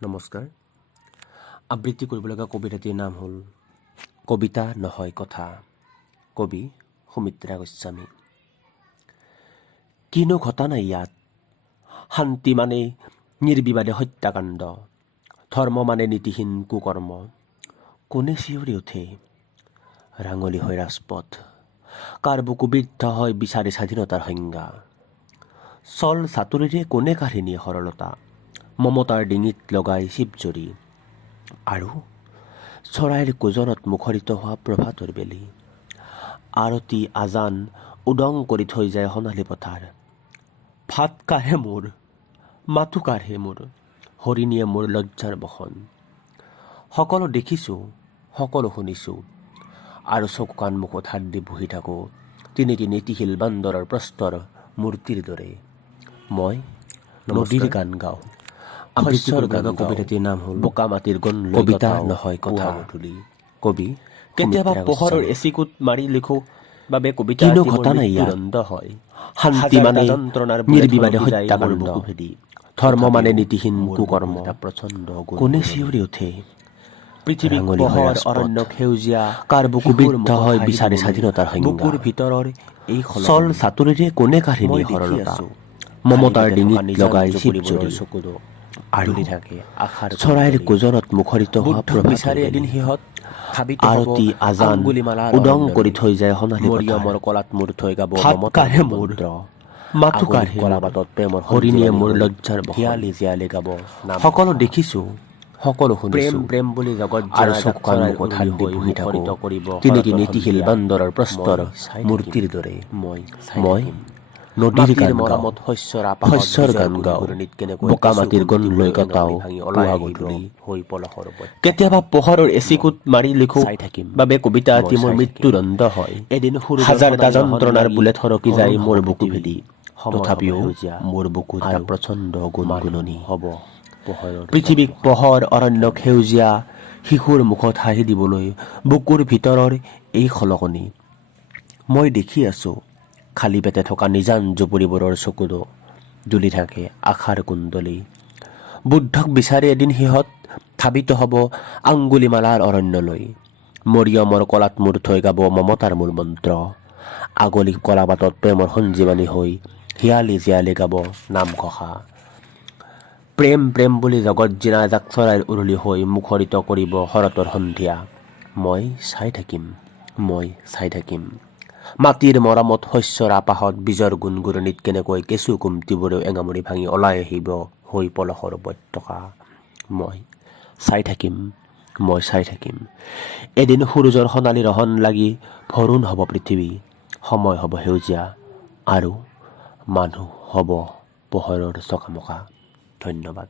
নমস্কাৰ। আবৃত্তি কৰিবলগা কবিতাটিৰ নাম হ'ল কবিতা নহয় কথা। কবি সুমিত্ৰা গোস্বামী। কিনো ঘটা নাই ইয়াত, শান্তি মানে নিৰ্বিবাদে হত্যাকাণ্ড, ধৰ্ম মানে নীতিহীন কুকৰ্ম। কোনে চিঞৰি উঠে, ৰাঙলী হয় ৰাজপথ, কাৰ বুকু বিদ্ধ হয় বিচাৰি স্বাধীনতাৰ সংজ্ঞা। চল চাতুৰিৰে কোনে কাঢ়ি নিয়ে সৰলতা, মমতাৰ ডিঙিত লগাই শিৱজৰী। আৰু চৰাইৰ কোজনত মুখৰিত হোৱা প্ৰভাতৰ বেলি, আৰতি আজান উদং কৰি থৈ যায় সোণালী পথাৰ। ভাত কাঢ়ে মোৰ, মাথো কাঢ়ে মোৰ, হৰিণীয়ে মোৰ লজ্জাৰ বসন। সকলো দেখিছোঁ, সকলো শুনিছোঁ, আৰু চকু কাণ মুখত হাত দি বহি থাকোঁ তিনিটি নীতিশীল বান্দৰৰ প্ৰস্তৰ মূৰ্তিৰ দৰে। মই নদীৰ গান গাওঁ, শস্যৰ গান গাওঁ, কবিতাটিৰ নাম হ'ল বোকা মাটিৰ গণ কবিতা নহয় কথা। কবি কেতিয়াবা পোহৰৰ এচিকুট মাৰি লিখো বাবে কবিতা কিনো ঘটা নাই ইয়াত, হয় শান্তি মানে যন্ত্ৰণাৰ নিৰ্বিবাদে হত্যাকাণ্ড, ধৰ্ম মানে নীতিহীন কুকৰ্ম। প্ৰচণ্ড কোনে চিঞৰি উঠে, পৃথিৱীৰ পোহৰ অৰণ্য সেউজীয়া, কাৰ বুকু বিদ্ধ হয় বিচাৰে স্বাধীনতাৰ সংজ্ঞা। বুকুৰ ভিতৰৰ এই চল চাতুৰিৰে কোনে কাঢ়ি নিয়ে সৰলতা, মমতাৰ ডিঙিত লগাই শিৱজৰী। আৰু চৰাইৰ কোজনত মুখৰিত হোৱা প্ৰভাতৰ এদিন সিহঁত আৰতি আজান উদং কৰি থৈ যায় সোণালী মৰিয়মৰ কলাত মূৰ থৈ গাব। ভাত কাঢ়ে মোৰ, মাথো কাঢ়ে কলা বাটত প্ৰেমৰ হৰিণীয়ে মোৰ লজ্জাৰ হিয়ালি জিয়ালি গাব। সকলো দেখিছোঁ, সকলো শুনিছোঁ, প্ৰেম বুলি জগত আৰু চকু কাণ মুখত হাত দি বহি থাকোঁ তিনিটি নীতিশীল বান্দৰৰ প্ৰস্তৰ মূৰ্তিৰ দৰে। মই নদীৰ গান গাওঁ, শস্যৰ গান গাওঁ, বোকা মাটিৰ গণ লৈ কটাও পুৱা গধূলি। কেতিয়াবা পোহৰৰ এচিকুট মাৰি লিখো বাবে কবিতা এটি মোৰ মৃত্যুদণ্ড হয়। এদিন হাজাৰটা যন্ত্ৰণাৰ বুলে থৰকি যায় মোৰ বুকু ভেদি, তথাপিও মোৰ বুকু এটা প্ৰচণ্ড গুণগুণনি হ'ব। পৃথিৱীক পোহৰ অৰণ্য সেউজীয়া, শিশুৰ মুখত হাঁহি দিবলৈ বুকুৰ ভিতৰৰ এই খলকনি। মই দেখি আছোঁ খালী পেটে থকা নিজান জুপুৰিবোৰৰ চকুতো দুলি থাকে আশাৰ কুণ্ডলী। বুদ্ধক বিচাৰি এদিন সিহঁত ধাবিত হ'ব আঙ্গুলিমালাৰ অৰণ্যলৈ, মৰিয়মৰ কলাত মূৰ থৈ গাব মমতাৰ মূল মন্ত্ৰ। আগলি কলা বাটত প্ৰেমৰ সঞ্জীৱনী হৈ হিয়ালি জিয়ালি গাব নাম ঘোষা। প্ৰেম প্ৰেম বুলি জগত জিনা জাক চৰাইৰ উৰুলি হৈ মুখৰিত কৰিব শৰতৰ সন্ধিয়া। মই চাই থাকিম, মই চাই থাকিম, মাটিৰ মৰমত শস্যৰ আপাহত বীজৰ গুণগুৰণিত কেনেকৈ কেঁচু কুমটিবোৰেও এঙামুৰি ভাঙি ওলাই আহিব হৈ পলসৰ উপত্যকা। মই চাই থাকিম, মই চাই থাকিম, এদিন সূৰুজৰ সোণালী ৰহণ লাগি ভৰোণ হ'ব পৃথিৱী, সময় হ'ব সেউজীয়া, আৰু মানুহ হ'ব পোহৰৰ চকামকা। ধন্যবাদ।